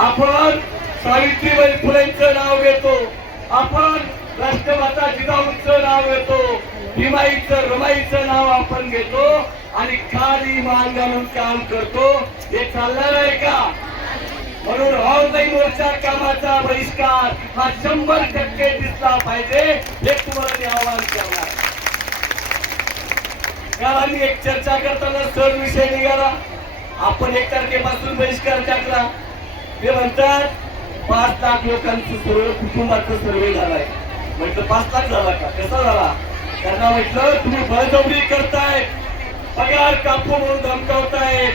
आपण सावित्रीबाई फुलेंचं नाव घेतो. आपण राष्ट्रमाता जिजाऊंचं नाव घेतो. भीमाईचं रमाईचं नाव आपण घेतो. आणि खाली मान घालून काम करतो. हे चालणार आहे का? म्हणून ऑनलाईन वरच्या कामाचा बहिष्कार हा शंभर टक्के दिसला पाहिजे. हे तुम्हाला मी आवाहन करणार. कारण एक चर्चा करताना सर विषय निघाला. आपण एक तारखेपासून बहिष्कार टाकला. ते म्हणतात पाच लाख लोकांचं सर्व कुटुंबाचं सर्वे झालाय. म्हटलं पाच लाख झाला का? कसा झाला? त्यांना म्हटलं तुम्ही बळजबरी करताय. पगार कापू म्हणून धमकावताय.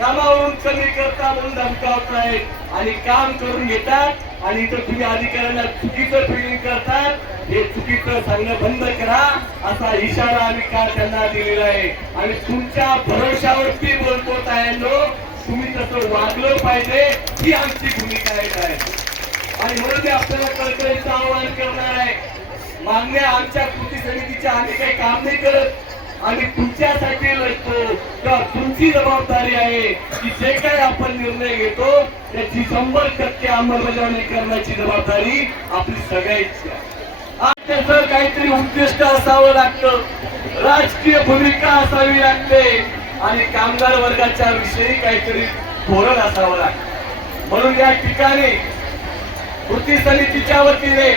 कामावरून कमी करता म्हणून धमकावताय. आणि काम करून घेतात. आणि इथं तुम्ही अधिकाऱ्यांना चुकीचं फिलिंग करतात. हे चुकीचं सांगणं बंद करा. असा इशारा आम्ही काल त्यांना दिलेला आहे? आणि तुमच्या भरोशावरती बोलतो लोक तुम्ही तसं वागलं पाहिजे ही आमची भूमिका आहे काय? आणि म्हणून मी आपल्याला कळकळीचं आवाहन करणार आहे. मागण्या आमच्या कृती समितीचे आम्ही काही काम नाही करत. आम्ही तुमच्यासाठी लढतो. किंवा तुमची जबाबदारी आहे की जे काही आपण निर्णय घेतो त्याची शंभर टक्के अंमलबजावणी करण्याची जबाबदारी आपली सगळ्यांची आहे. आज त्याचं काहीतरी उद्दिष्ट असावं लागतं. राजकीय भूमिका असावी लागते. आणि कामगार वर्गाच्या विषयी काहीतरी धोरण असावं लागतं. म्हणून या ठिकाणी कृती समितीच्या वतीने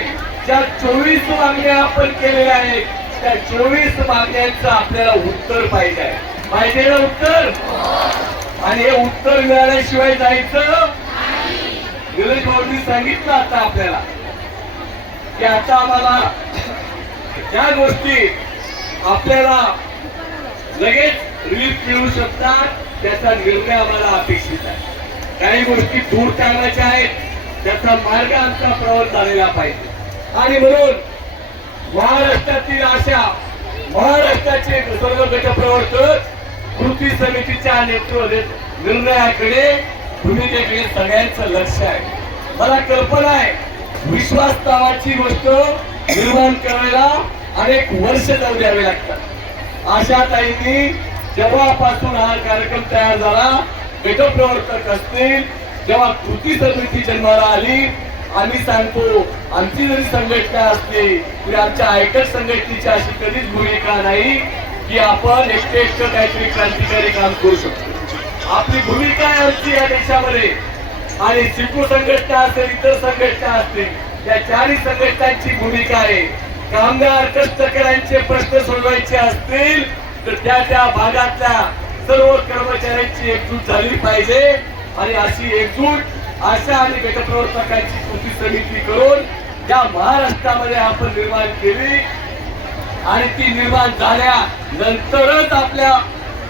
ज्या चोवीस मागण्या आपण केलेल्या आहेत त्या चोवीस मागण्यांचं आपल्याला उत्तर पाहिजे आहे. पाहिजे ना उत्तर? आणि हे उत्तर मिळाल्याशिवाय जायचं निलेश भाऊंनी सांगितलं आता आपल्याला की आता आम्हाला ज्या गोष्टी आपल्याला लगेच रिलीफ मिळू शकतात त्याचा निर्णय आम्हाला अपेक्षित आहे. काही गोष्टी दूर टाकण्याच्या आहेत त्याचा मार्ग आमचा प्रवास झालेला पाहिजे. आणि म्हणून महाराष्ट्रातील आशा महाराष्ट्राचे सर्व गटप्रवर्तक कृती समितीच्या नेतृत्व निर्णयाकडे भूमिकेकडे सगळ्यांचं लक्ष आहे. मला कल्पना आहे विश्वास नावाची गोष्ट निर्माण करायला अनेक वर्ष जाऊ द्यावे लागतात. आशा ताईंनी जेव्हापासून हा कार्यक्रम तयार झाला बेटो प्रवर्तक असतील जेव्हा कृती समिती जन्माला आली आम्ही सांगतो आमची जरी संघटना असली तरी आमच्या आयकर संघटनेची अशी कधीच भूमिका नाही की आपण एकटे एकटं काहीतरी क्रांतिकारी काम करू शकतो. आपली भूमिका आहे आमची या देशामध्ये. आणि चिकू संघटना असेल इतर संघटना असतील या चारही संघटनांची भूमिका आहे. कामगार कष्टकऱ्यांचे प्रश्न सोडवायचे असतील तर त्या त्या भागातल्या सर्व कर्मचाऱ्यांची एकजूट झाली पाहिजे आणि अशी एकजूट आशा आणि गटप्रवर्तकांची कृती समिती करून या महाराष्ट्रामध्ये आपण निर्माण केली. आणि ती निर्माण झाल्या नंतरच आपल्या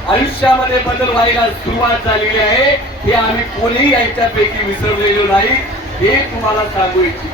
आयुष्यामध्ये बदल व्हायला सुरुवात झालेली आहे. हे आम्ही कोणीही यांच्यापैकी विसरलेलो नाही. हे तुम्हाला सांगू इच्छितो.